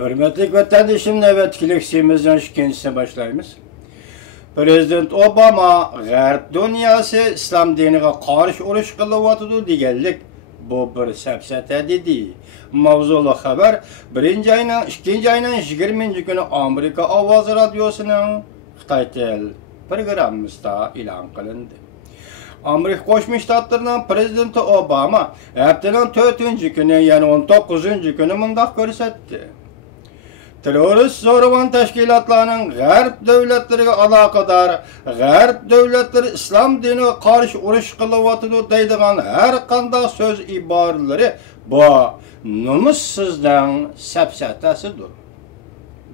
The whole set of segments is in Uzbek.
Hürmetli vatandaşım, nöbetçilik siyimizden ikincisine başlayımız. Prezident Obama, G'arb dünyası İslam diniga qarshi urush qilyapti deganlik bu bir safsata dedi. Mavzuli xabar 2-ayning 20 kuni Amerika Ovozi radiosining Xitoy til programmasida e'lon qilindi. Amerika Qo'shma Shtatlarining prezidenti Obama haftaning 4-kuni, ya'ni 19-kuni mundaq ko'rsatdi. Terörist zo'ravon tashkilotlarning G'arb davlatlariga aloqador, G'arb davlatlari islom diniga qarshi urush qilyapti deydigan har qanday so'z iboralari bu nomussizning safsatasidir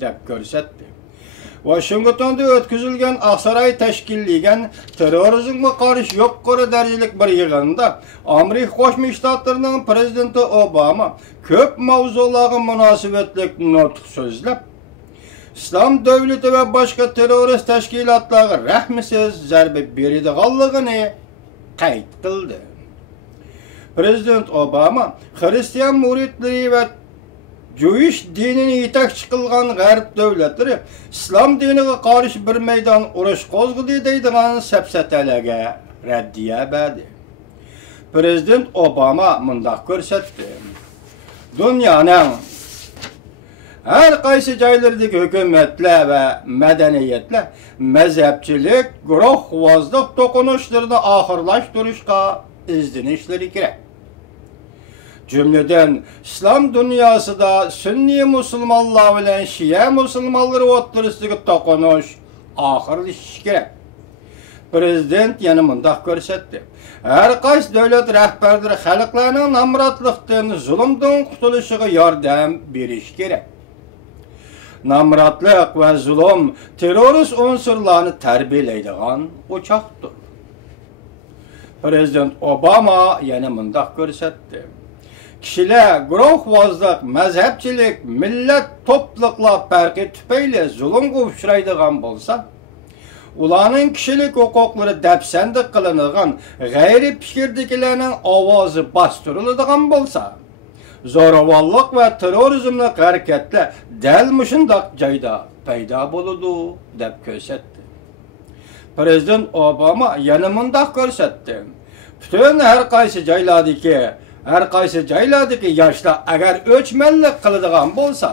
deb ko'rsatdi. Washingtonda o'tkazilgan Aqsaray tashkillagan terrorizmga qarshi yuqori darajalik bir yig'inda Amerika Qo'shma Shtatlarining prezidenti Obama ko'p mavzularga munosabatli nutq so'zlab, islom davlati va boshqa terrorist tashkilotlarga rahmsiz zarba beradiganligini qayd qildi. Prezident Obama Xristian muridlari va Jewish dinini yetakchi qilgan G'arb davlatlari islom diniga qarshi bir maydon urush qo'zg'adi deydigan safsatalarga raddiya berdi. Prezident Obama mundaq ko'rsatdi. Dunyoning har qaysi joylaridagi hukumatlar va madaniyatlar mazhabchilik, guruhvozlik to'qinishlarini oxirlashtirishga izlanishlari kerak. Cümleden İslam dünyasında Sünni Müslümanlar bilen Şia Müslümanları o'rtasidagi to'qinish oxirlashishi kerak. Prezident yana mundaq ko'rsatdi. Har qaysi davlat rahbarlari xalqlarning namratlikdan, zulmdan qutulishiga yordam berish kerak. Namratlik va zulm terrorist unsurlarni tarbiyalaydigan o'choqdir. Prezident Obama yana mundaq ko'rsatdi. Kişiler guruhvozlik, mazhabchilik, millat to'pliqlar farqi tufayli zulmga uchraydigan bo'lsa, ularning kishilik huquqlari dafsandiq qilinadigan, g'ayri fikrdagilarning ovozi bostiriladigan bo'lsa, zo'ravonlik va terrorizmlik harakatlar dal mushundoq joyda paydo bo'ladi deb ko'rsatdi. Prezident Obama yana mundaq ko'rsatdi. Butun har qaysi joylardagi yoshlar agar o'chmanlik qiladigan bo'lsa,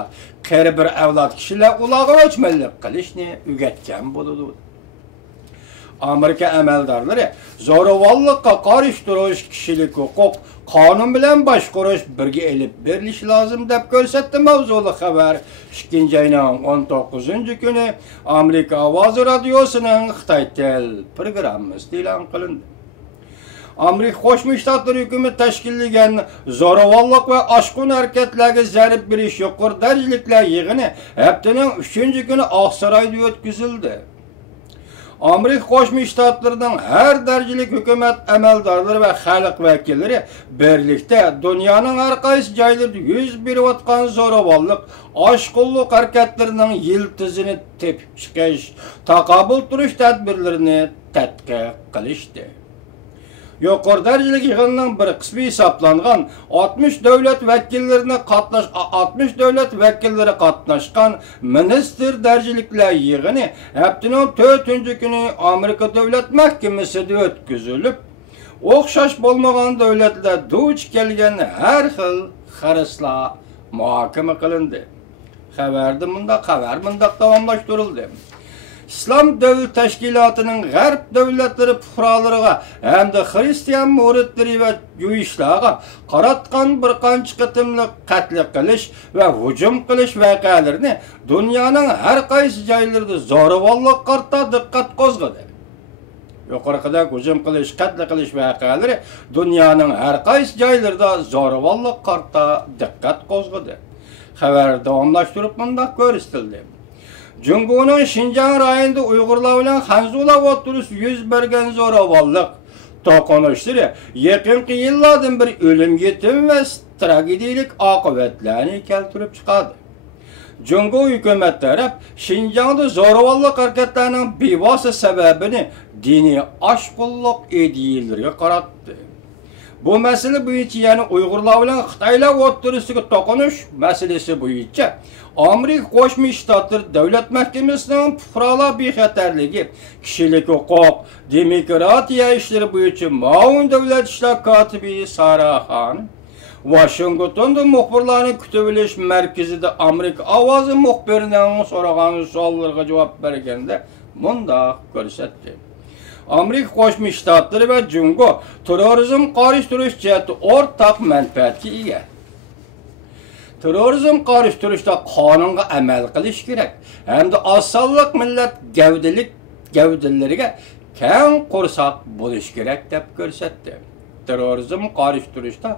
qari bir avlod kishilar ularga o'chmanlik qilishni o'rgatgan bo'ladi. Amerika amaldorlari zo'ravonlikqa qarshi turish, kishilik huquq, qonun bilan boshqarish birga elib berilishi lozim deb ko'rsatdi. Mavzuli xabar 2-ayning 19-kuni Amerika Ovozi radiosining Xitoy til programmasida e'lon qilindi. Amerika Qo'shma Shtatlari hukumat tashkillagan zo'ravonlik va oshqun harakatlarga zarb berish yuqori darajaliklar yig'ini haftaning 3-kuni Oqsaroyda o'tkazildi. Amerika Qo'shma Shtatlarining har darajalik hukumat amaldorlari va xalq vakillari birlikda dunyoning har qaysi joylarida yuz berayotgan zo'ravonlik, oshqunlik harakatlarining yiltizini tepib chiqish, taqobil turish tadbirlarini tadqiq qilishdi. Yuqori darajalik yig'inning bir qismi hisoblangan 60 davlat vakillari qatnashgan ministr darajaliklar yig'ini haftaning 4-kuni Amerika Davlat Mahkamasida o'tkazilib, o'xshash bo'lmagan davlatlar duch kelgan har xil xaraslar muhokama qilindi. Xabar mundaq davomlashtirildi. İslam Devlet Teşkilatı'nın G'arb davlatlari fuqarolariga hamda Hristiyan muridlari va Jewishlarga qaratgan bir qancha qitimliq qatl qilish va hujum qilish voqealarini dunyoning har qaysi joylarida zo'ravonlik qarta diqqat qo'zg'adi. Yuqorida hujum qilish, qatl qilish voqealari dunyoning har qaysi joylarida zo'ravonlik qarta diqqat qo'zg'adi. Xabar davomlashtirib mundaq ko'rsatildi. Jungo'ning Xinjiang rayonida Uyg'urlar bilan Xanzular o'rtasida yuz bergan zo'ravonlik to'qinishlari yaqinqi yillardan bir o'lim, yetim va tragediyalik oqibatlarni keltirib chiqadi. Jungo hukumat taraf Xinjiangda zo'ravonlik harakatlarining bevosita sababini diniy oshqunlik ideyalariga qaratdi. Bu mesele boyunca yani Uygurlar bilen Xitaylar o'rtasida to'qinish meselesi boyunca Amerika Qo'shma Shtatlar Davlat Mahkamasining fuqarolar bexatarligi, kishilik huquq, demokratiya ishlari bo'yicha muavin davlat ishlar kotibi Sara Xon Washingtonda muxbirlarni kutib olish markazida Amerika ovozi muxbirining so'ragan savollarga javob berganda mundaq ko'rsatdi. Amerika Qo'shma Shtatlari va Jungo terrorizm qarshi jihati o'rtaq manfaatga ega. Terrorizm qarshi turishda qonunga amal qilish kerak hamda osonlik millat gavdalariga keng qo'rsoq bo'lish kerak deb ko'rsatdi. Terrorizm qarshi turishda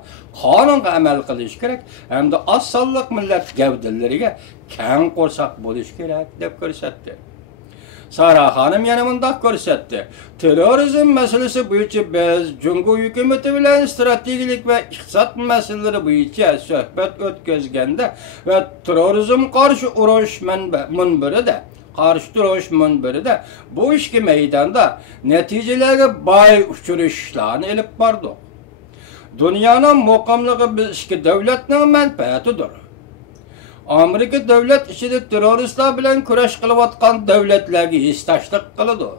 qonunga amal qilish kerak hamda osonlik millat gavdalariga keng qo'rsoq bo'lish kerak deb ko'rsatdi. Sara Xanım yana mundaq ko'rsatdi. Terrorizm masalasi bo'yicha biz Jungo hukumati bilan strategik va iqtisod masalalari bo'yicha suhbat o'tkazganda va terrorizm qarshi urush munbirida bu ishki maydonda natijalarga boy uchrashishlarni olib bordik. Dunyoning muqimligi biz ikki davlatning manfaatidir. Amerika davlat ichida terroristlar bilan kurash qilayotgan davlatlarga hissashlik qiladi.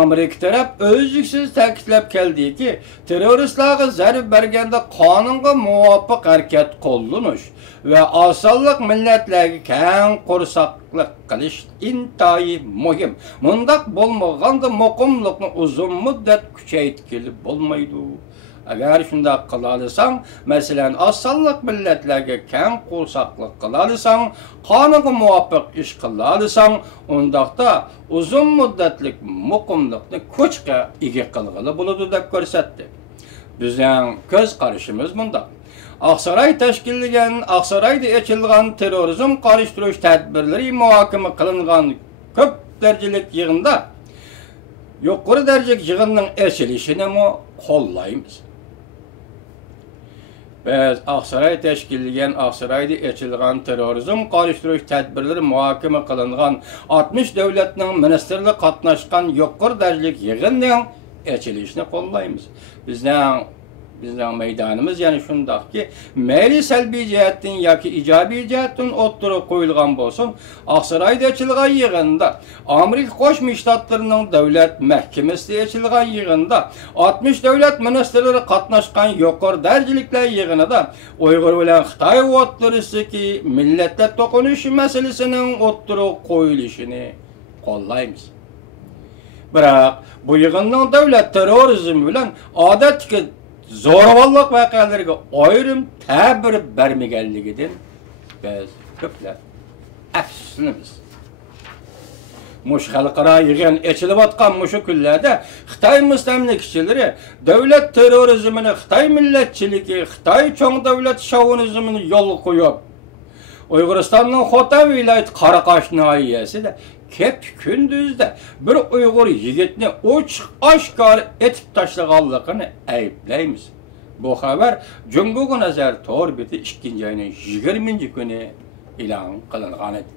Amerika taraf o'zliksiz ta'kidlab keldiki, terroristlarga zarb berganda qonunga muvofiq harakat qo'llanish va osonlik millatlarga keng qo'rsoqlik qilish intayi muhim. Mundaq bo'lmaganda muqimlikni uzun muddat kuchaytirib bo'lmaydi. Agar shunday qilalasan, masalan, osonlik millatlarga keng qo'rsoqlik qilalasan, qonunga muvofiq ish qilalasan, undaqda uzun muddatlik muqimlikni ko'chqa ega qilg'ili bo'ladi deb ko'rsatdi. Bizning ko'z qarashimiz bunda. Oqsaroyda ochilgan terrorizm qarshi turish tadbirlari muhokama qilingan ko'p darajalik yig'inda yuqori darajalik yig'inning ochilishini qo'llaymiz. Biz Oqsaroyda ochilgan terrorizm qarshi turish tadbirlari muhokama qilingan 60 davlatning ministrlari qatnashgan yuqori darajalik yig'inning ochilishini qo'llaymiz. Bizning maydonimiz yani shundaqki, mayli salbiy jihatdan yoki ijobiy jihatdan o'ttirib qo'yilgan bo'lsin, Oqsaroyda ochilgan yig'inda, Amerika Qo'shma Shtatlarining davlat mahkamasida ochilgan yig'inda, 60 davlat ministrlari qatnashgan yuqori darajaliklar yig'inida Uyg'ur bilan Xitoy o'rtasidagi millatlar to'qinishi masalasining o'ttirib qo'yilishini qo'llaymiz. Biroq bu yig'inning davlat terrorizm bilan odatdagi zo'ravonlik voqealariga ayrim ta'bir bermaganligidan biz ko'plab afsuslanamiz. Mush xalqaro yig'in echilayotgan mushu kunlarda Xitoy mustamlikchilari davlat terrorizmini, Xitoy millatchiligi, Xitoy cho'ng davlat shovinizmini yo'l qo'yib, Uyg'uristonning Xotan viloyati Qaraqosh noyasida kep kunduzda bir Uyg'ur yigitni oshkor etib tashlaganligini ayblaymiz. Bu xabar Jungo nazar to'r beti 2 ayning 20 kuni e'lon qilingan edi.